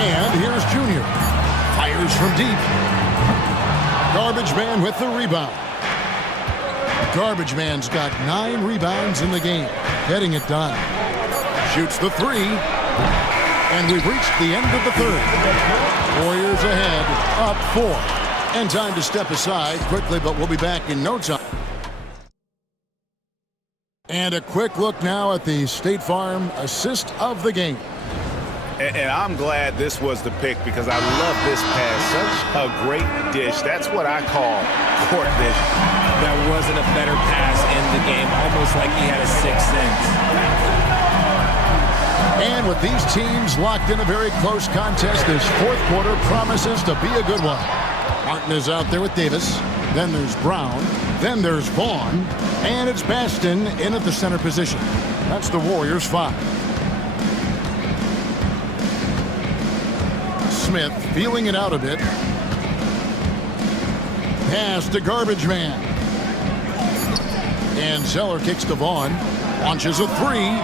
And here's Junior. Fires from deep. Garbage man with the rebound. Garbage man's got 9 rebounds in the game. Getting it done. Shoots the three. And we've reached the end of the third. Warriors ahead, up 4. And time to step aside quickly, but we'll be back in no time. And a quick look now at the State Farm assist of the game. And I'm glad this was the pick because I love this pass. Such a great dish. That's what I call court vision. That wasn't a better pass in the game, almost like he had a sixth sense. And with these teams locked in a very close contest, this fourth quarter promises to be a good one. Martin is out there with Davis. Then there's Brown. Then there's Vaughn. And it's Baston in at the center position. That's the Warriors' 5. Smith feeling it out a bit. Pass to Garbage Man. And Zeller kicks to Vaughn. Launches a three.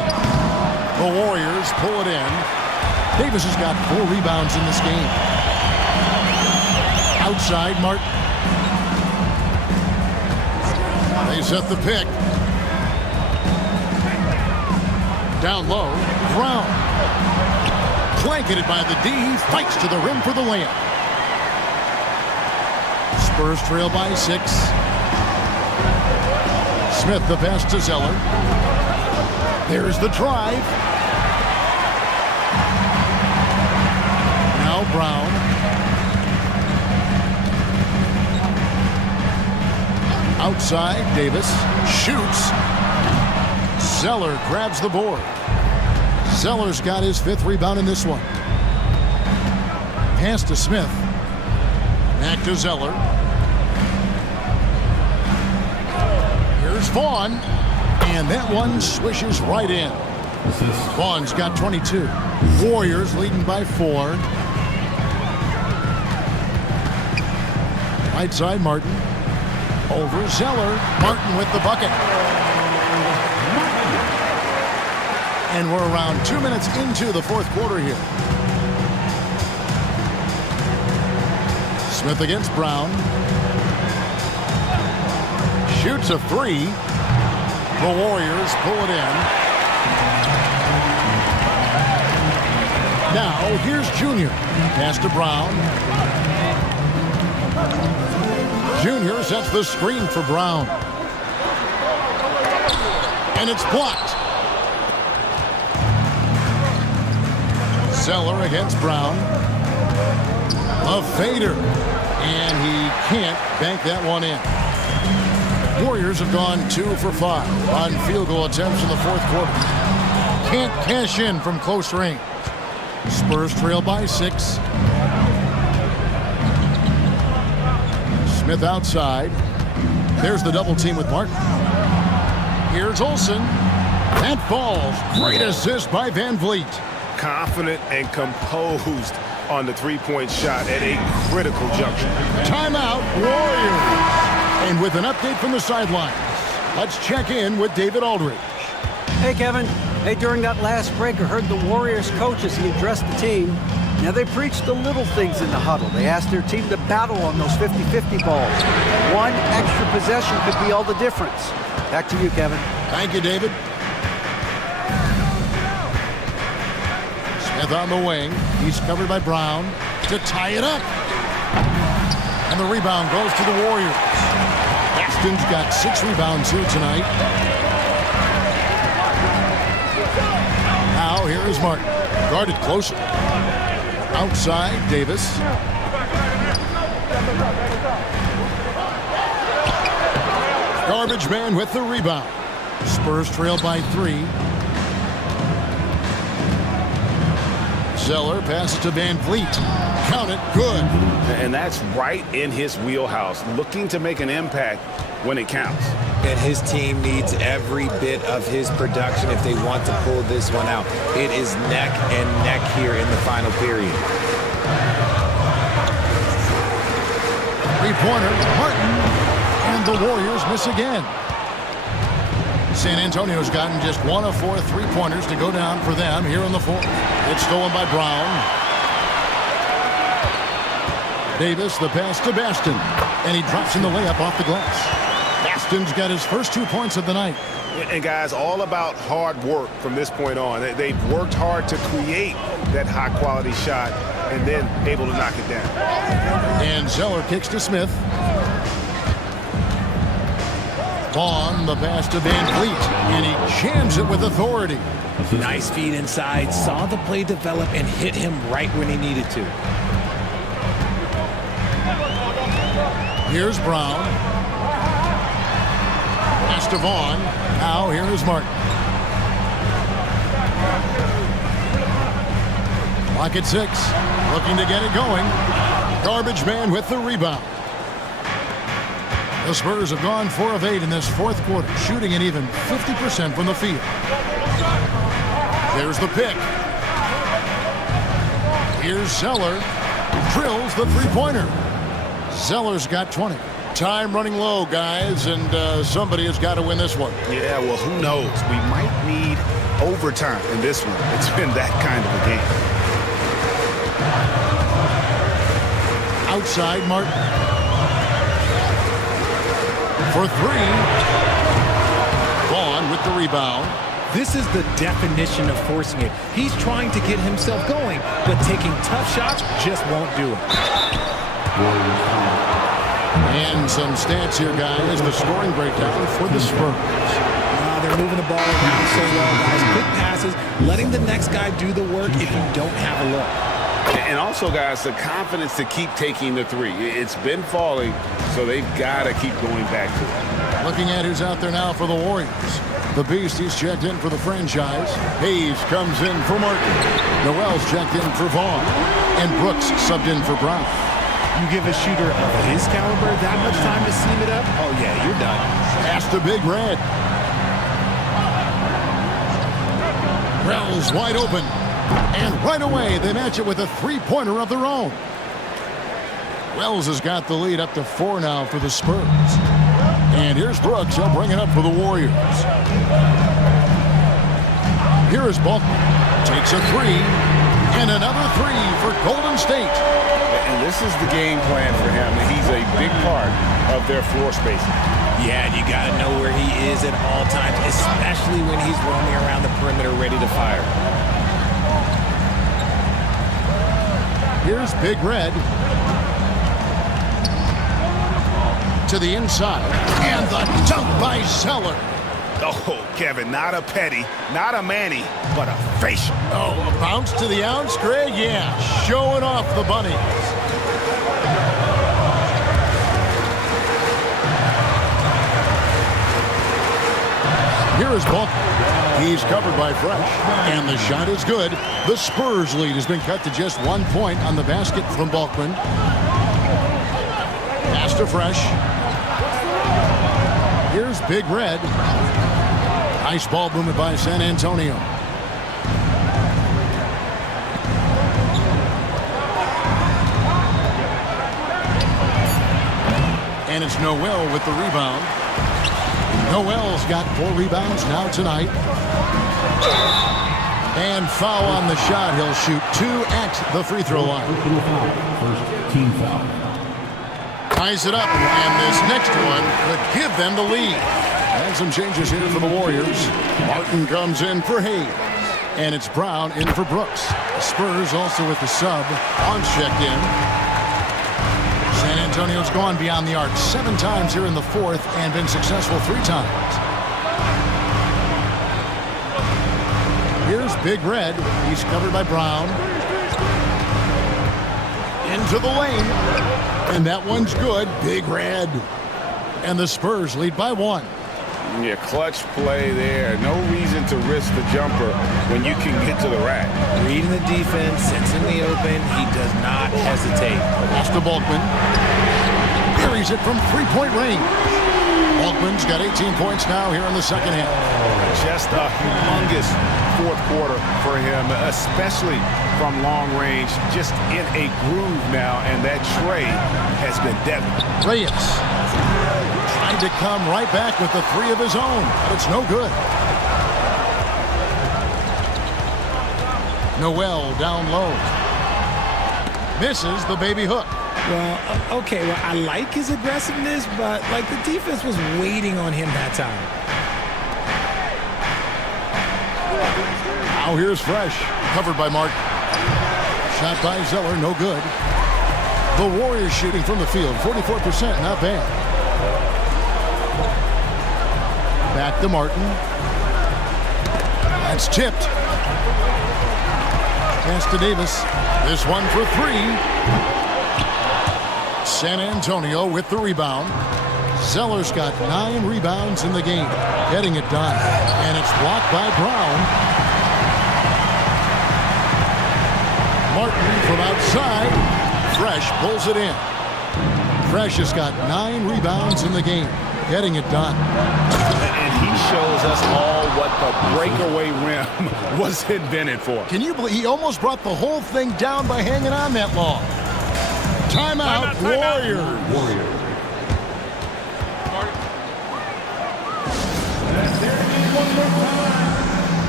The Warriors pull it in. Davis has got 4 rebounds in this game. Outside, Martin. They set the pick. Down low, Brown. Blanketed by the D. He fights to the rim for the layup. Spurs trail by 6. Smith the pass to Zeller. There's the drive. Now Brown. Outside, Davis shoots. Zeller grabs the board. Zeller's got his 5th rebound in this one. Pass to Smith. Back to Zeller. Here's Vaughn. And that one swishes right in. Vaughn's got 22. Warriors leading by 4. Right side, Martin. Over Zeller. Martin with the bucket. And we're around 2 minutes into the fourth quarter here. Smith against Brown. Shoots a three. The Warriors pull it in. Now here's Junior. Pass to Brown. Junior sets the screen for Brown. And it's blocked. Zeller against Brown. A fader. And he can't bank that one in. Warriors have gone 2 for 5 on field goal attempts in the fourth quarter. Can't cash in from close range. Spurs trail by 6. Smith outside. There's the double team with Martin. Here's Olsen. That falls. Great assist by Van Vliet. Confident and composed on the three-point shot at a critical juncture. Timeout, Warriors. And with an update from the sidelines, let's check in with David Aldridge. Hey, Kevin. Hey, during that last break, I heard the Warriors coach as he addressed the team. Now, they preach the little things in the huddle. They ask their team to battle on those 50-50 balls. One extra possession could be all the difference. Back to you, Kevin. Thank you, David. Smith on the wing. He's covered by Brown to tie it up. And the rebound goes to the Warriors. Baston's got 6 rebounds here tonight. Now here is Martin. Guarded closer. Outside, Davis. Garbage man with the rebound. Spurs trail by 3. Zeller passes to Van Vliet. Count it, good. And that's right in his wheelhouse, looking to make an impact when it counts. And his team needs every bit of his production if they want to pull this one out. It is neck and neck here in the final period. Three-pointer, Martin, and the Warriors miss again. San Antonio's gotten just 1 of 4 three-pointers to go down for them here in the fourth. It's stolen by Brown. Davis, the pass to Baston, and he drops in the layup off the glass. Baston's got his first 2 points of the night. And guys, all about hard work from this point on. They've worked hard to create that high-quality shot and then able to knock it down. And Zeller kicks to Smith. Vaughn, the pass to Van Vliet, and he jams it with authority. Nice feed inside, saw the play develop and hit him right when he needed to. Here's Brown. Pass to Vaughn. Now here is Martin. Clock at 6. Looking to get it going. Garbage man with the rebound. The Spurs have gone 4 of 8 in this fourth quarter, shooting an even 50% from the field. There's the pick. Here's Zeller. Drills the three-pointer. Zeller's got 20. Time running low, guys, and somebody has got to win this one. Yeah, well, who knows? We might need overtime in this one. It's been that kind of a game. Outside, Martin. For 3. Vaughn with the rebound. This is the definition of forcing it. He's trying to get himself going, but taking tough shots just won't do it. And some stats here, guys. The scoring breakdown for the Spurs. They're moving the ball around so well, guys. Quick passes, letting the next guy do the work if you don't have a look. And also, guys, the confidence to keep taking the 3. It's been falling, so they've got to keep going back to it. Looking at who's out there now for the Warriors. The Beast, he's checked in for the franchise. Hayes comes in for Martin. Noel's checked in for Vaughn. And Brooks subbed in for Brown. You give a shooter of his caliber that much time to seam it up, oh yeah, you're done. Pass to Big Red. Rel's wide open. And right away, they match it with a three-pointer of their own. Wells has got the lead up to 4 now for the Spurs. And here's Brooks. He'll bring it up for the Warriors. Here is Balkman. Takes a 3. And another 3 for Golden State. And this is the game plan for him. He's a big part of their floor spacing. Yeah, and you got to know where he is at all times, especially when he's roaming around the perimeter ready to fire. Here's Big Red. To the inside. And the dunk by Zeller. Oh, Kevin, not a petty, not a Manny, but a facial. Oh, a bounce to the ounce, Greg? Yeah, showing off the bunnies. Here is Balkman. He's covered by Fresh. And the shot is good. The Spurs lead has been cut to just 1 point on the basket from Balkman. Pass to Fresh. Here's Big Red. Nice ball movement by San Antonio. And it's Noel with the rebound. Noel's got 4 rebounds now tonight. And foul on the shot. He'll shoot 2 at the free throw line. Personal foul. First team foul. Ties it up, and this next one could give them the lead. And some changes here for the Warriors. Martin comes in for Hayes. And it's Brown in for Brooks. The Spurs also with the sub. Bonds checked in. San Antonio's gone beyond the arc 7 times here in the fourth and been successful 3 times. Here's Big Red. He's covered by Brown. Into the lane. And that one's good. Big Red. And the Spurs lead by 1. Yeah, clutch play there. No reason to risk the jumper when you can get to the rack. Reading the defense, it's in the open. He does not hesitate. Pass to Bulkman. Buries it from 3-point range. Bulkman's got 18 points now here in the second half. Just a humongous fourth quarter for him, especially from long range. Just in a groove now, and that trade has been deadly. Reyes trying to come right back with the 3 of his own, but it's no good. Noel down low. Misses the baby hook. Well, okay, well, I like his aggressiveness, but, like, the defense was waiting on him that time. Now here's Fresh, covered by Martin. Shot by Zeller, no good. The Warriors shooting from the field, 44%, not bad. Back to Martin. That's tipped. Pass to Davis. This one for 3. San Antonio with the rebound. Zeller's got 9 rebounds in the game, getting it done. And it's blocked by Brown. Martin from outside. Fresh pulls it in. Fresh has got 9 rebounds in the game, getting it done. And he shows us all what the breakaway rim was invented for. Can you believe he almost brought the whole thing down by hanging on that long? Timeout, Warriors.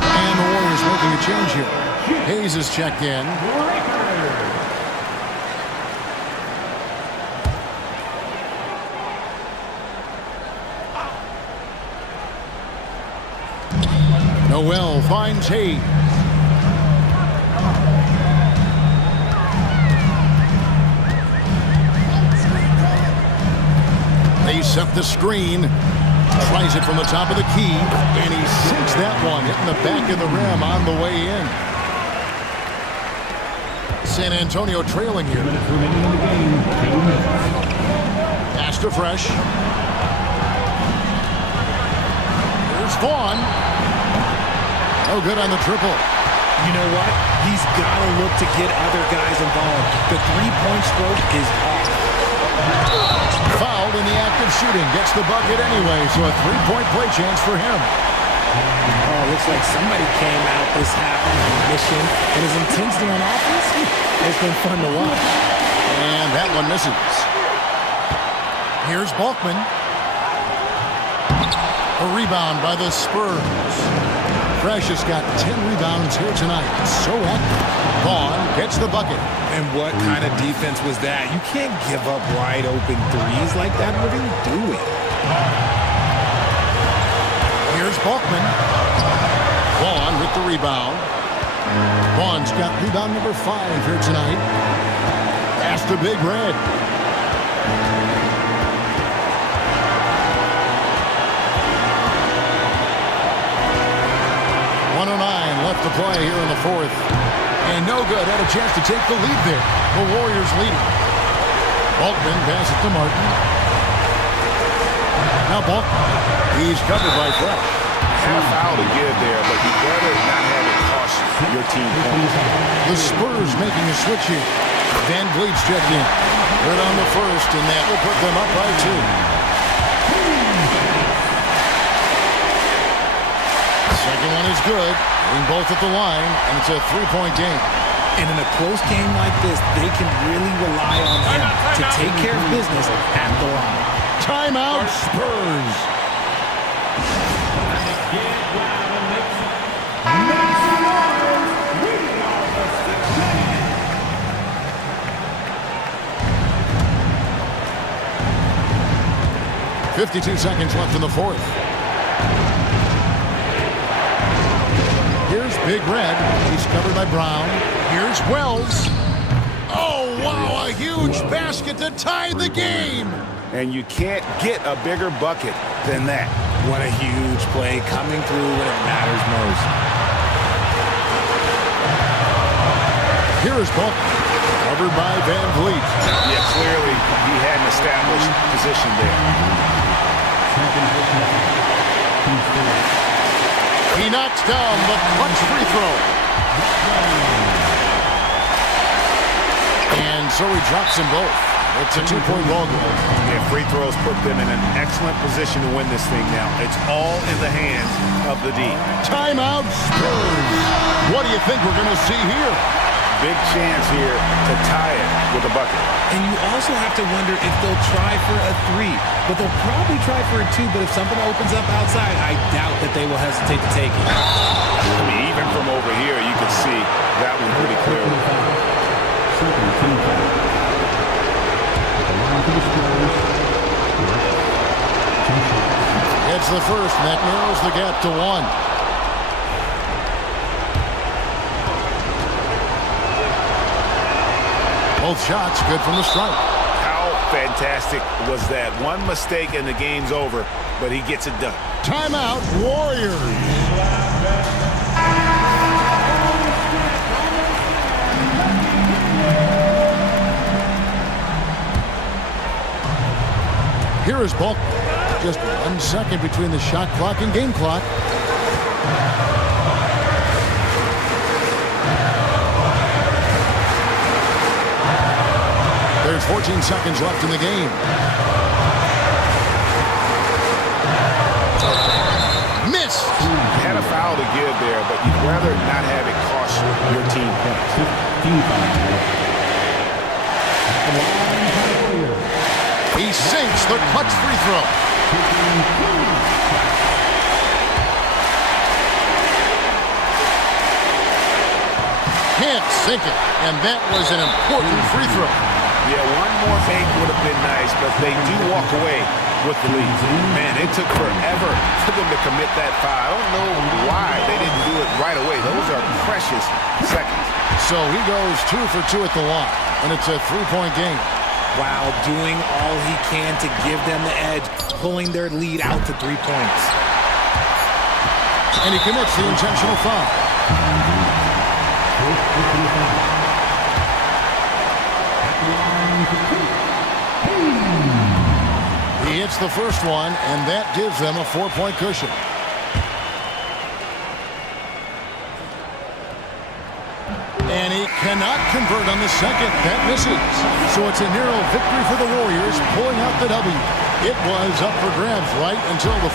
And the Warriors making a change here. Hayes is checked in. Noel finds Hayes. They set the screen. Tries it from the top of the key. And he sinks that one, hitting the back of the rim on the way in. San Antonio trailing here. Pass to Fresh. Here's Vaughn. No good on the triple. You know what? He's got to look to get other guys involved. The 3-point stroke is off. Fouled in the act of shooting. Gets the bucket anyway, so a 3-point play chance for him. Oh, looks like somebody came out this half on a mission. And his intensity on offense, it's been fun to watch. And that one misses. Here's Bulkman. A rebound by the Spurs. Fresh has got 10 rebounds here tonight. So active. Vaughn gets the bucket. And what kind of defense was that? You can't give up wide open threes like that. What are you doing? Here's Bulkman. Vaughn with the rebound. Vaughn's got rebound number 5 here tonight. Pass to Big Red. Left to play here in the fourth. And no good. Had a chance to take the lead there. The Warriors leading. Bulkman passes to Martin. Now Bulkman. He's covered by Fresh. Half foul to give there, but you better not have it cost your team points. The Spurs making a switch here. Van Vliet's checked in. Good on the first, and that will put them up by 2. Second one is good. Getting both at the line, and it's a 3-point game. And in a close game like this, they can really rely on him to take care of business at the line. Timeout, Spurs. 52 seconds left in the fourth. Here's Big Red. He's covered by Brown. Here's Wells. Oh, wow, a huge basket to tie the game. And you can't get a bigger bucket than that. What a huge play coming through when it matters most. Here is Bulk, covered by Van Vliet. Yeah, clearly he had an established position there. He knocks down the clutch free throw. And so he drops them both. It's a two-point ball game. Yeah, free throws put them in an excellent position to win this thing now. It's all in the hands of the D. Timeout Spurs. What do you think we're going to see here? Big chance here to tie it with a bucket. And you also have to wonder if they'll try for a three. But they'll probably try for a two, but if something opens up outside, I doubt that they will hesitate to take it. I mean, even from over here, you can see that one pretty clearly. It's the first, and that narrows the gap to one. Both shots good from the stripe. How fantastic was that? One mistake and the game's over, but he gets it done. Timeout, Warriors. Here is Bulk. Just 1 second between the shot clock and game clock. There's 14 seconds left in the game. Missed. Had a foul to give there, but you'd rather not have it cost your team points. He sinks the clutch free throw. Can't sink it, and that was an important free throw. Yeah, one more make would have been nice, but they do walk away with the lead. Man, it took forever for them to commit that foul. I don't know why they didn't do it right away. Those are precious seconds. So he goes 2 for 2 at the line, and it's a three-point game. Wow, doing all he can to give them the edge, pulling their lead out to 3 points. And he commits the intentional foul. He hits the first one, and that gives them a 4-point cushion. And he cannot convert on the second. That misses. So it's a narrow victory for the Warriors, pulling out the W. It was up for grabs right until the